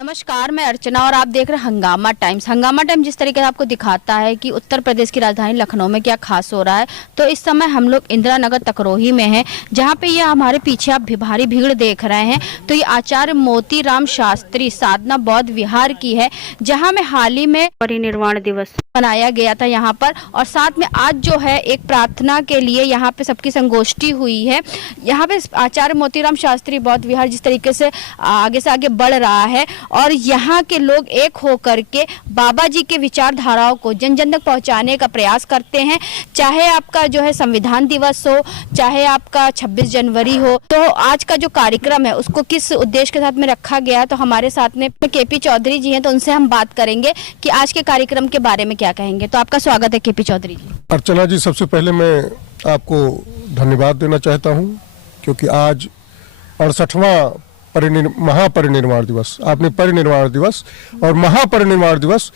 नमस्कार, मैं अर्चना और आप देख रहे हैं हंगामा टाइम्स। हंगामा टाइम्स जिस तरीके से आपको दिखाता है कि उत्तर प्रदेश की राजधानी लखनऊ में क्या खास हो रहा है, तो इस समय हम लोग इंदिरा नगर तकरोही में हैं, जहां पे ये हमारे पीछे आप भारी भीड़ देख रहे हैं। तो ये आचार्य मोतीराम शास्त्री साधना बौद्ध विहार की है, जहां में हाल ही में परिनिर्वाण दिवस मनाया गया था यहाँ पर। और साथ में आज जो है एक प्रार्थना के लिए यहाँ पे सबकी संगोष्ठी हुई है। यहाँ पे आचार्य मोतीराम शास्त्री बौद्ध विहार जिस तरीके से आगे बढ़ रहा है और यहाँ के लोग एक होकर के बाबा जी के विचारधाराओं को जन जन तक पहुँचाने का प्रयास करते हैं। चाहे आपका जो है संविधान दिवस हो, चाहे आपका 26 जनवरी हो, तो आज का जो कार्यक्रम है उसको किस उद्देश्य के साथ में रखा गया। तो हमारे साथ में केपी चौधरी जी हैं, तो उनसे हम बात करेंगे कि आज के कार्यक्रम के बारे में क्या कहेंगे। तो आपका स्वागत है केपी चौधरी जी। अर्चना जी, सबसे पहले मैं आपको धन्यवाद देना चाहता हूँ, क्योंकि आज 68वां महापरिनिर्वाण दिवस, आपने परिनिर्वाण दिवस और महापरिनिर्वाण दिवस,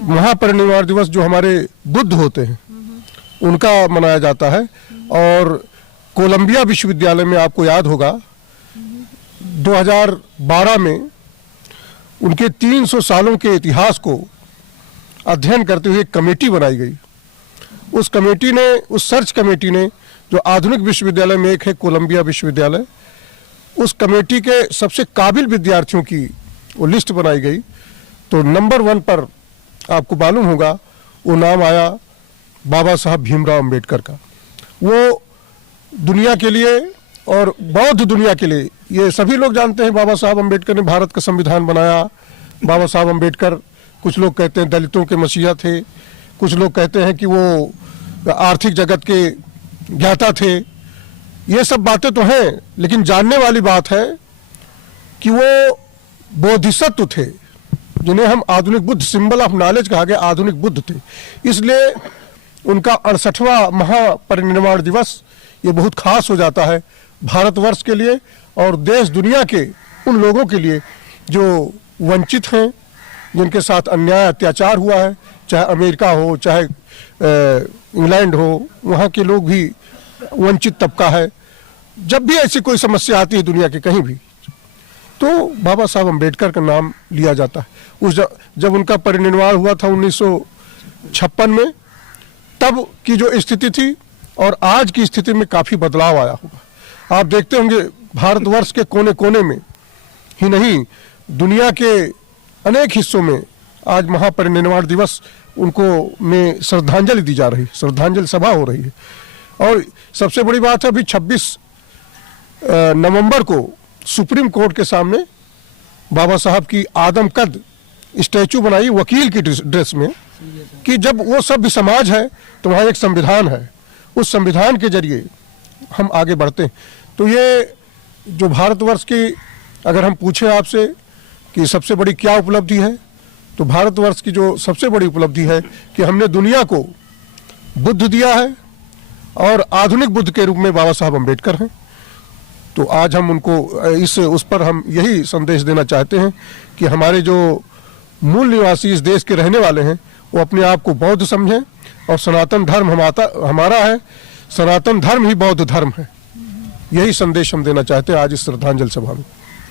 महापरिनिर्वाण दिवस जो हमारे बुद्ध होते हैं उनका मनाया जाता है। और कोलंबिया विश्वविद्यालय में आपको याद होगा 2012 में उनके 300 सालों के इतिहास को अध्ययन करते हुए एक कमेटी बनाई गई। उस कमेटी ने, उस सर्च कमेटी ने, जो आधुनिक विश्वविद्यालय में एक है कोलंबिया विश्वविद्यालय, उस कमेटी के सबसे काबिल विद्यार्थियों की वो लिस्ट बनाई गई। तो नंबर 1 पर आपको मालूम होगा वो नाम आया बाबा साहब भीमराव अंबेडकर का। वो दुनिया के लिए और बौद्ध दुनिया के लिए, ये सभी लोग जानते हैं बाबा साहब अंबेडकर ने भारत का संविधान बनाया। बाबा साहब अंबेडकर, कुछ लोग कहते हैं दलितों के मसीहा थे, कुछ लोग कहते हैं कि वो आर्थिक जगत के ज्ञाता थे। ये सब बातें तो हैं, लेकिन जानने वाली बात है कि वो बोधिसत्व थे, जिन्हें हम आधुनिक बुद्ध, सिंबल ऑफ नॉलेज कहा गया, आधुनिक बुद्ध थे। इसलिए उनका 68वां महापरिनिर्वाण दिवस ये बहुत खास हो जाता है भारतवर्ष के लिए और देश दुनिया के उन लोगों के लिए जो वंचित हैं, जिनके साथ अन्याय अत्याचार हुआ है, चाहे अमेरिका हो, चाहे इंग्लैंड हो, वहाँ के लोग भी वंचित तबका है। जब भी ऐसी कोई समस्या आती है दुनिया के कहीं भी, तो बाबा साहब अंबेडकर का नाम लिया जाता है। जब उनका परिनिर्वाण हुआ था 1956 में, तब की जो स्थिति थी और आज की स्थिति में काफ़ी बदलाव आया होगा। आप देखते होंगे भारतवर्ष के कोने कोने में ही नहीं, दुनिया के अनेक हिस्सों में आज महापरिनिर्वाण दिवस उनको में श्रद्धांजलि दी जा रही, श्रद्धांजलि सभा हो रही है। और सबसे बड़ी बात है, अभी 26 नवंबर को सुप्रीम कोर्ट के सामने बाबा साहब की आदमकद स्टैचू बनाई वकील की ड्रेस में, कि जब वो सभ्य समाज है तो वहाँ एक संविधान है, उस संविधान के जरिए हम आगे बढ़ते हैं। तो ये जो भारतवर्ष की, अगर हम पूछें आपसे कि सबसे बड़ी क्या उपलब्धि है, तो भारतवर्ष की जो सबसे बड़ी उपलब्धि है कि हमने दुनिया को बुद्ध दिया है और आधुनिक बुद्ध के रूप में बाबा साहब अंबेडकर हैं। तो आज हम उनको उस पर हम यही संदेश देना चाहते हैं कि हमारे जो मूल निवासी इस देश के रहने वाले हैं वो अपने आप को बौद्ध समझें और सनातन धर्म हमारा है, सनातन धर्म ही बौद्ध धर्म है। यही संदेश हम देना चाहते हैं आज इस श्रद्धांजलि सभा में।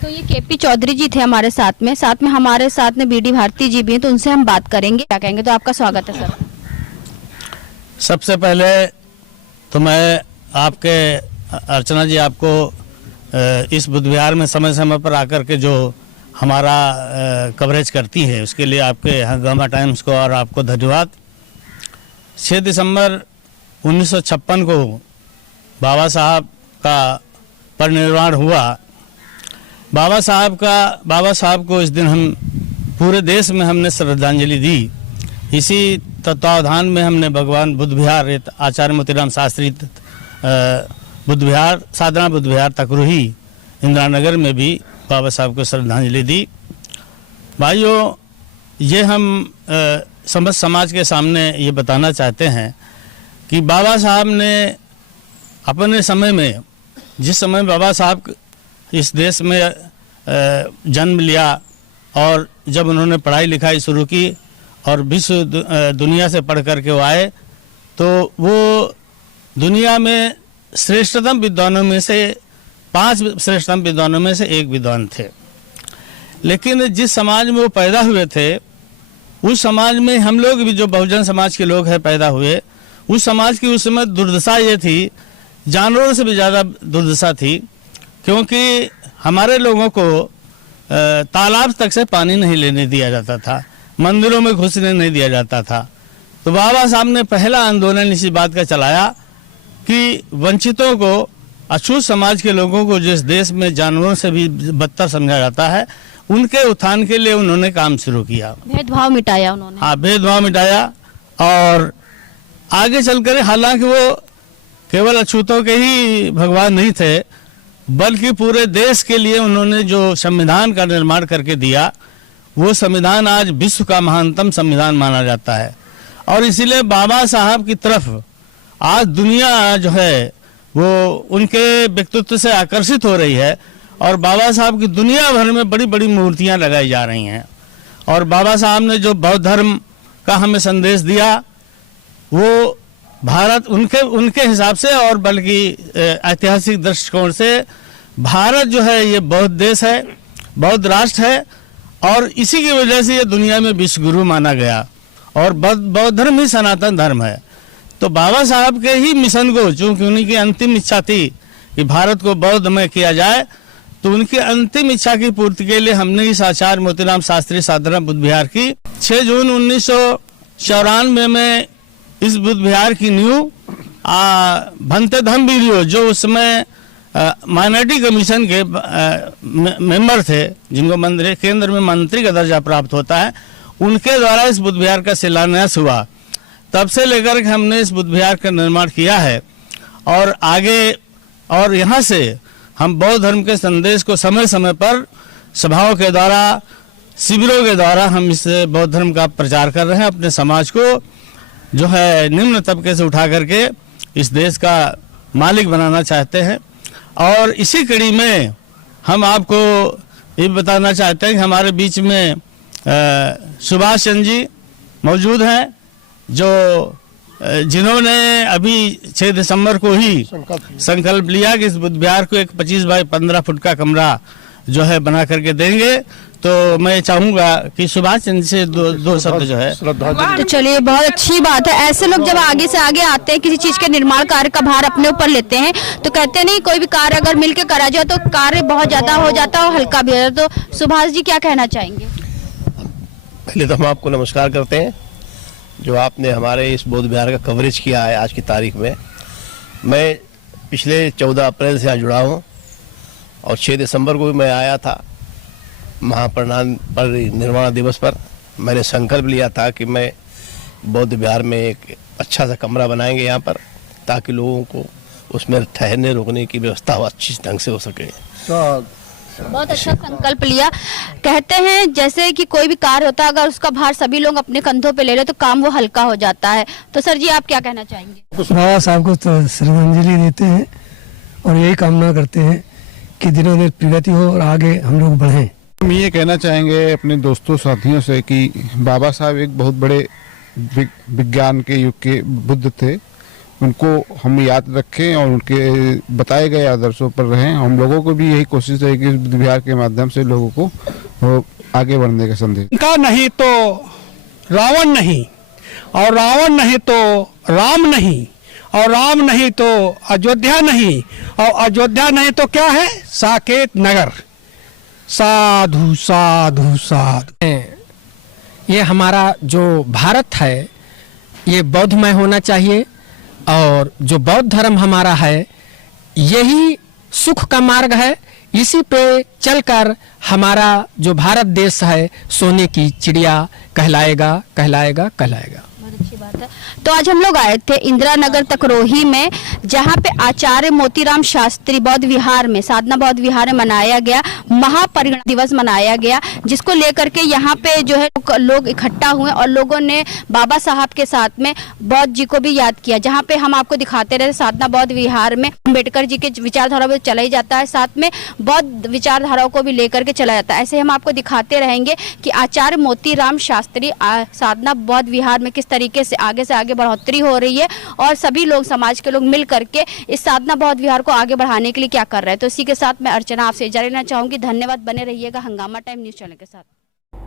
तो ये केपी चौधरी जी थे हमारे साथ में हमारे साथ में बीडी भारती जी भी हैं, तो उनसे हम बात करेंगे, क्या कहेंगे। तो आपका स्वागत है सर। सबसे पहले तो मैं आपके, अर्चना जी, आपको इस बुद्ध विहार में समय समय पर आकर के जो हमारा कवरेज करती है उसके लिए आपके हंगामा टाइम्स को और आपको धन्यवाद। 6 दिसंबर 1956 को बाबा साहब का परिनिर्वाण हुआ। बाबा साहब को इस दिन हम पूरे देश में हमने श्रद्धांजलि दी। इसी तत्वावधान में हमने भगवान बुद्ध विहार, आचार्य मोतीराम शास्त्री बुद्ध विहार, साधना बुद्ध विहार तकरोही इंदिरा नगर में भी बाबा साहब को श्रद्धांजलि दी। भाइयों, ये हम समस्त समाज के सामने ये बताना चाहते हैं कि बाबा साहब ने अपने समय में, जिस समय बाबा साहब इस देश में जन्म लिया और जब उन्होंने पढ़ाई लिखाई शुरू की और विश्व दुनिया से पढ़ कर के वो आए, तो वो दुनिया में श्रेष्ठतम विद्वानों में से 5 श्रेष्ठतम विद्वानों में से एक विद्वान थे। लेकिन जिस समाज में वो पैदा हुए थे, उस समाज में हम लोग भी जो बहुजन समाज के लोग हैं पैदा हुए, उस समाज की उस समय दुर्दशा ये थी, जानवरों से भी ज़्यादा दुर्दशा थी, क्योंकि हमारे लोगों को तालाब तक से पानी नहीं लेने दिया जाता था, मंदिरों में घुसने नहीं दिया जाता था। तो बाबा साहब ने पहला आंदोलन इसी बात का चलाया कि वंचितों को, अछूत समाज के लोगों को जिस देश में जानवरों से भी बदतर समझा जाता है, उनके उत्थान के लिए उन्होंने काम शुरू किया। भेदभाव मिटाया उन्होंने। हाँ, भेदभाव मिटाया। और आगे चलकर हालांकि वो केवल अछूतों के ही भगवान नहीं थे, बल्कि पूरे देश के लिए उन्होंने जो संविधान का निर्माण करके दिया, वो संविधान आज विश्व का महानतम संविधान माना जाता है। और इसीलिए बाबा साहब की तरफ आज दुनिया जो है वो उनके व्यक्तित्व से आकर्षित हो रही है, और बाबा साहब की दुनिया भर में बड़ी बड़ी मूर्तियां लगाई जा रही हैं। और बाबा साहब ने जो बौद्ध धर्म का हमें संदेश दिया, वो भारत उनके हिसाब से, और बल्कि ऐतिहासिक दृष्टिकोण से, भारत जो है ये बौद्ध देश है, बौद्ध राष्ट्र है, और इसी की वजह से ये दुनिया में विश्व गुरु माना गया। और बौद्ध धर्म ही सनातन धर्म है। तो बाबा साहब के ही मिशन को, चूंकि उन्हीं की अंतिम इच्छा थी कि भारत को बौद्धमय किया जाए, तो उनकी अंतिम इच्छा की पूर्ति के लिए हमने इस आचार्य मोतीराम शास्त्री साधना बुद्ध विहार की 6 जून 1994 में इस बुद्ध विहार की नींव भंते धम्मवीरियो, जो उस समय माइनॉरिटी कमीशन के मेंबर थे, जिनको केंद्र में मंत्री का दर्जा प्राप्त होता है, उनके द्वारा इस बुद्ध विहार का शिलान्यास हुआ। तब से लेकर के हमने इस बुद्ध विहार का निर्माण किया है, और आगे, और यहाँ से हम बौद्ध धर्म के संदेश को समय समय पर सभाओं के द्वारा, शिविरों के द्वारा हम इस बौद्ध धर्म का प्रचार कर रहे हैं। अपने समाज को जो है निम्न तबके से उठा करके इस देश का मालिक बनाना चाहते हैं। और इसी कड़ी में हम आपको ये बताना चाहते हैं कि हमारे बीच में सुभाष चंद्र जी मौजूद हैं, जो जिन्होंने अभी 6 दिसंबर को ही संकल्प लिया कि इस बुद्ध विहार को एक 25 बाई 15 फुट का कमरा जो है बना करके देंगे। तो मैं चाहूंगा कि सुभाष चंद्र से दो शब्द जो है। तो चलिए, बहुत अच्छी बात है। ऐसे लोग जब आगे से आगे आते हैं, किसी चीज के निर्माण कार्य का भार अपने ऊपर लेते हैं, तो कहते नहीं कोई भी कार्य अगर मिलकर करा जाए तो कार्य बहुत ज्यादा हो जाता है और हल्का भी हो जाता है। तो सुभाष जी क्या कहना चाहेंगे? पहले तो हम आपको नमस्कार करते हैं जो आपने हमारे इस बौद्ध विहार का कवरेज किया है आज की तारीख में। मैं पिछले 14 अप्रैल से यहाँ जुड़ा हूँ, और 6 दिसंबर को भी मैं आया था महापरिनिर्वाण दिवस पर। मैंने संकल्प लिया था कि मैं बौद्ध विहार में एक अच्छा सा कमरा बनाएंगे यहाँ पर, ताकि लोगों को उसमें ठहरने रुकने की व्यवस्था अच्छी ढंग से हो सके। बहुत अच्छा संकल्प लिया। कहते हैं जैसे कि कोई भी कार्य होता है, अगर उसका भार सभी लोग अपने कंधों पे ले ले तो काम वो हल्का हो जाता है। तो सर जी, आप क्या कहना चाहेंगे? बाबा साहब को तो श्रद्धांजलि देते हैं और यही कामना करते हैं कि दिनों दिन प्रगति हो और आगे हम लोग बढ़ें। हम ये कहना चाहेंगे अपने दोस्तों साथियों से कि बाबा साहब एक बहुत बड़े विज्ञान के युग के बुद्ध थे। उनको हम याद रखें और उनके बताए गए आदर्शों पर रहें। हम लोगों को भी यही कोशिश है कि बुद्ध विहार के माध्यम से लोगों को आगे बढ़ने का संदेश। इनका नहीं तो रावण नहीं, और रावण नहीं तो राम नहीं, और राम नहीं तो अयोध्या नहीं, और अयोध्या नहीं तो क्या है? साकेत नगर। साधु साधु साधु। ये हमारा जो भारत है ये बौद्धमय होना चाहिए, और जो बौद्ध धर्म हमारा है यही सुख का मार्ग है। इसी पे चलकर हमारा जो भारत देश है सोने की चिड़िया कहलाएगा कहलाएगा कहलाएगा। बहुत अच्छी बात है। तो आज हम लोग आए थे इंदिरा नगर तकरोही में, जहाँ पे आचार्य मोतीराम शास्त्री बौद्ध विहार में, साधना बौद्ध विहार में मनाया गया महापरिनिर्वाण दिवस मनाया गया, जिसको लेकर के यहाँ पे जो है लोग इकट्ठा हुए और लोगों ने बाबा साहब के साथ में बौद्ध जी को भी याद किया। जहाँ पे हम आपको दिखाते रहे साधना बौद्ध विहार में अम्बेडकर जी के विचारधारा को चला ही जाता है, साथ में बौद्ध विचारधाराओं को भी लेकर के चला जाता है। ऐसे हम आपको दिखाते रहेंगे कि आचार्य मोतीराम शास्त्री साधना बौद्ध विहार में किस तरीके से आगे से आगे बढ़ोतरी हो रही है और सभी लोग, समाज के लोग मिल करके इस साधना बौद्ध विहार को आगे बढ़ाने के लिए क्या कर रहे हैं। तो इसी के साथ मैं अर्चना आपसे इजाजत लेना चाहूंगी। धन्यवाद, बने रहिएगा हंगामा टाइम न्यूज चैनल के साथ।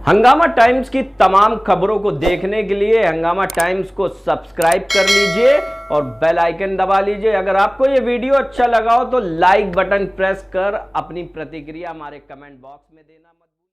हंगामा टाइम्स की तमाम खबरों को देखने के लिए हंगामा टाइम्स को सब्सक्राइब कर लीजिए और बेल आइकन दबा लीजिए। अगर आपको ये वीडियो अच्छा लगा हो तो लाइक बटन प्रेस कर अपनी प्रतिक्रिया हमारे कमेंट बॉक्स में देना मत भूलिए।